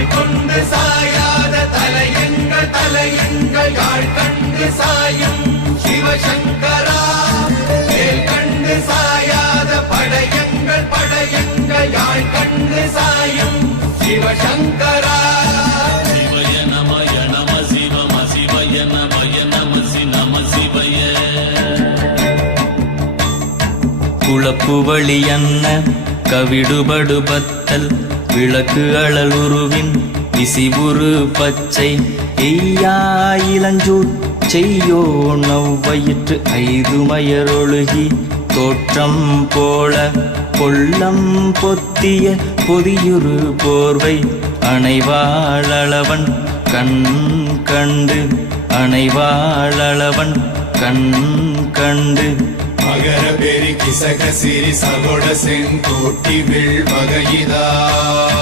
தாழ் கொண்டு சாயாத தலையங்கள் தலையங்கள் யாழ் கண்டு சாயும் சிவசங்கரா வேல் கண்டு சாயாத படையங்கள் படையங்கள் யாழ் கண்டு சாயும் சிவசங்கரா குளப்புவழி அன்ன கவிடுபடுபத்தல் விளக்கு அழலுருவின் விசிபுரு பச்சை எய்யா இளஞ்சூட் செய்யோ நவ்வயிற்று ஐதுமயரொழுகி தோற்றம் போல கொள்ளம் பொத்திய பொதியுரு போர்வை அணைவாளவன் கண் கண்டு அணைவாளவன் கண் கண்டு மகர பெரி கிசக சிறி சகோட செங்கோட்டி வில் வகையிதாள்